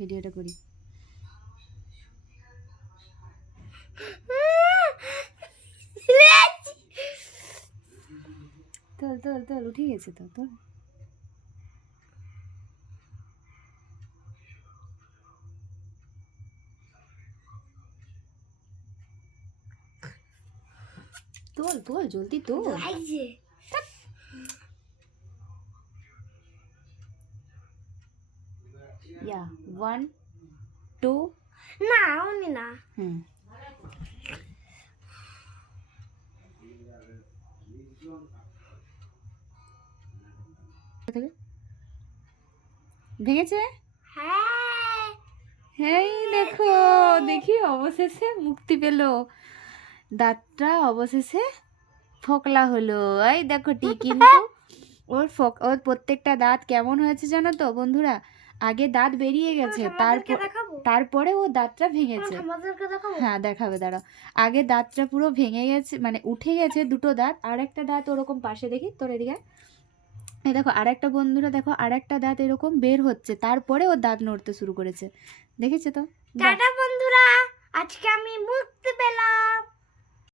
ভিডিওটা করি। তোল তোল তোল, উঠে গেছে তো তোল। তোল তোল জলদি তোল। ইয়া 1 2 না উনি না। ভেঙেছে? হ্যাঁ এই দেখো, দেখি অবশেষে মুক্তি পেল, দাঁতটা অবশেষে ফোকলা হলো। এই দেখো কিন্তু ওর প্রত্যেকটা দাঁত কেমন হয়েছে জানো তো বন্ধুরা? আগে দাঁত বেরিয়ে গেছে, তারপরে ও দাঁতটা ভেঙেছে। হ্যাঁ দেখাবে, দাঁড়াও। আগে দাঁতটা পুরো ভেঙে গেছে, মানে উঠে গেছে দুটো দাঁত, আর একটা দাঁত ওরকম পাশে, দেখি তোর এদিকে। এই দেখো আরেকটা, বন্ধুরা দেখো আরেকটা দাঁত এরকম বের হচ্ছে, তারপরে ও দাঁত নড়তে শুরু করেছে, দেখেছো তো? টাটা বন্ধুরা, আজকে আমি মুক্তি পেলাম।